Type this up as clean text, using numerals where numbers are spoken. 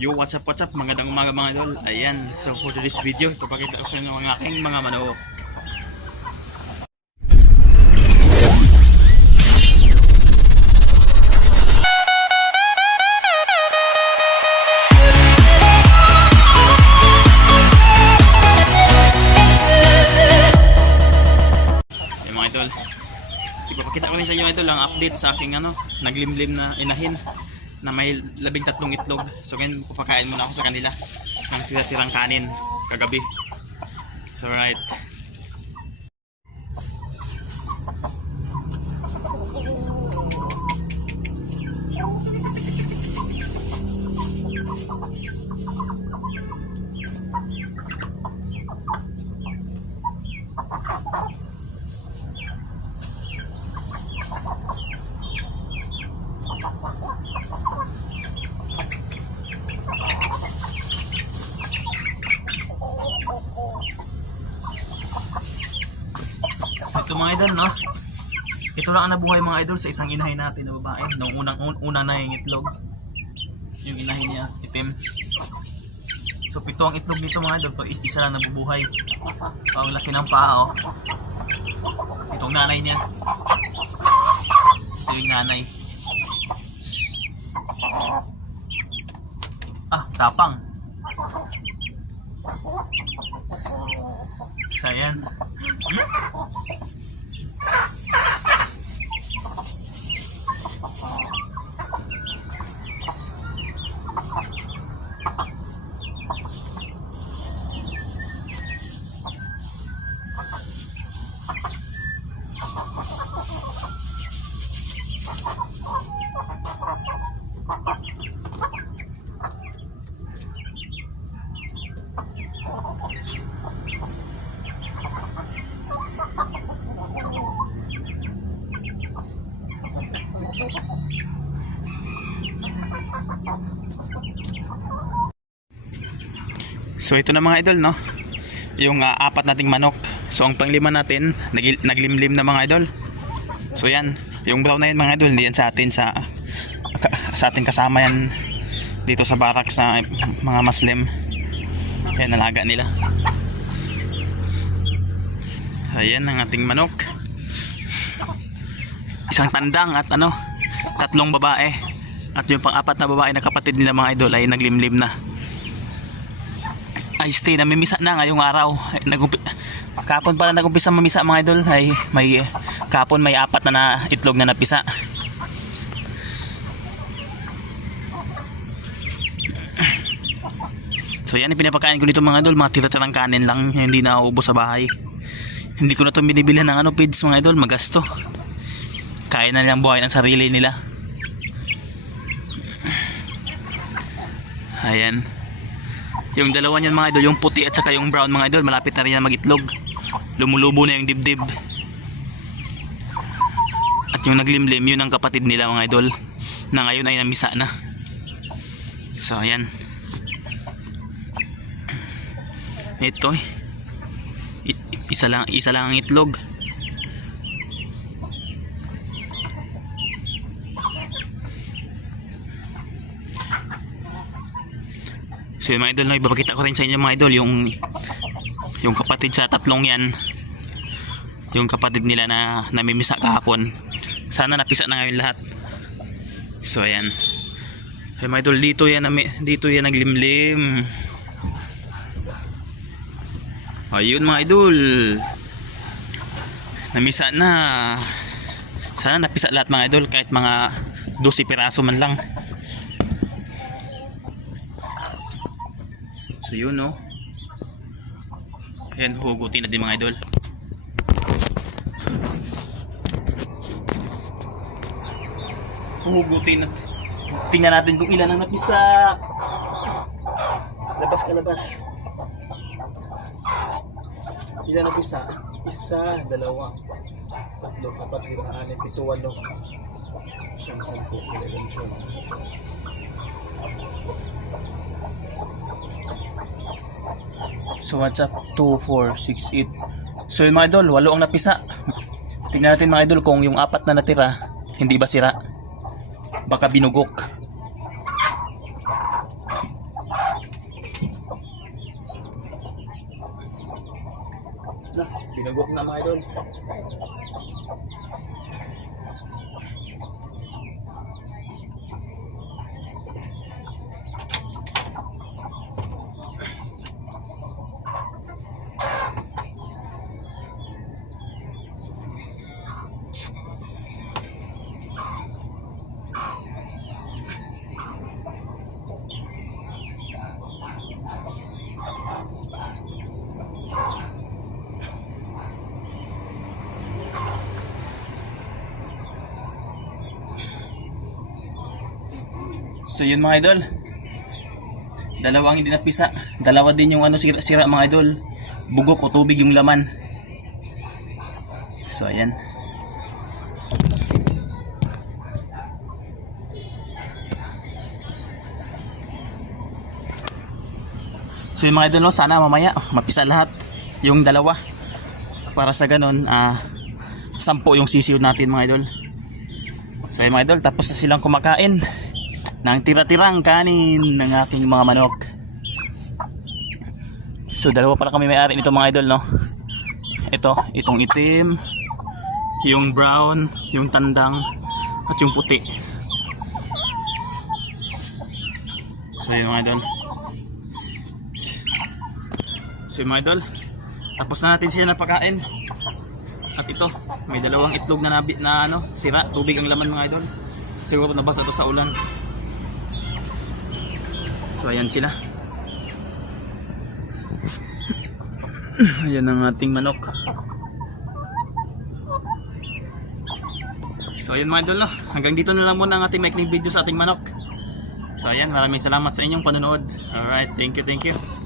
Yo, what's up, magandang umaga mga idol. Ayan, so for today's video, ipapakita ko sa inyo ang aking mga manok. So mga idol, ipapakita ko rin sa inyo idol ang update sa aking naglimlim na inahin na may 13 itlog. So ngayon papakain muna ako sa kanila ng tira-tirang kanin kagabi. So right. Ito mga idol, no? Ito lang ang nabuhay mga idol sa isang inahin natin na babae. Nung una na yung itlog. Yung inahin niya, itim. So 7 ang itlog nito mga idol. Pag isa lang nabubuhay. Pag laki ng paa, oh. Itong nanay niya. Ito yung nanay. Ah, tapang. Sayan. So ito na mga idol, no? Yung apat nating manok. So ang panglima natin naglimlim na mga idol. So yan, yung brown na yan mga idol, hindi yan sa atin, sa atin kasama yan dito sa barracks na mga Muslim. Yan, nalaga nila. Ayan ang ating manok. Isang tandang at 3 babae. At yung pang-apat na babae na kapatid nila mga idol ay naglimlim na. Ay stay, namimisa na ngayong araw. Kapon pala nagumpisa mamisa mga idol. Ay kapon may 4 na itlog na napisa. So yan, pinapakain ko nito mga idol, mga tira-tirang kanin lang, hindi na uubos sa bahay. Hindi ko na ito binibilihan ng feeds mga idol, magasto. Kaya na nilang buhay ng sarili nila. Ayan. Yung dalawa niyan mga idol, yung puti at saka yung brown mga idol, malapit na rin na mag-itlog. Lumulubo na yung dibdib. At yung naglimlim, yun ang kapatid nila mga idol, na ngayon ay namisa na. So ayan. Ito isa lang ang itlog. So yung mga idol, no, ipapakita ko rin sa inyo mga idol yung kapatid sa tatlong yan, yung kapatid nila na namimisa kahapon. Sana napisa na ngayon lahat. So ayan. Ay mga idol, dito yan naglimlim. Ayun mga idol, namisa na. Sana napisa lahat mga idol, kahit mga 12 piraso man lang. So yun, no. Ayan, hugutin natin mga idol. Hugutin natin. Tingnan natin kung ilan ang napisa. Labas ka, labas. Ilan ang pisa? 1, 2, 3, 4, 5, 6, 7, 8, 9, 10, 11, 12. So what's up? 2, 4, 6, 8. So yung mga idol, 8 ang napisa. Tingnan natin mga idol kung yung 4 na natira hindi ba sira. Baka binugok. Tinugok na mga idol. So yun mga idol, dalawang hindi napisa, dalawa din yung ano sira mga idol, bugok o tubig yung laman. So ayan. So yung mga idol, no, sana mamaya mapisa lahat yung dalawa para sa ganun 10 yung sisiw natin mga idol. So yung mga idol, tapos na silang kumakain ng tira-tirang kanin ng aking mga manok. So dalawa pala kami may-ari nito mga idol, no. Itong itim, yung brown, yung tandang, at yung puti. So yun mga idol. So yun mga idol, tapos na natin sila napakain. At ito, may dalawang itlog na sira, tubig ang laman mga idol. Siguro nabasa ito sa ulan. So ayan sila. Ayan ang ating manok. So ayan mga idol, no? Hanggang dito na lang muna ang ating maikling video sa ating manok. So ayan, maraming salamat sa inyong panonood. Alright, thank you.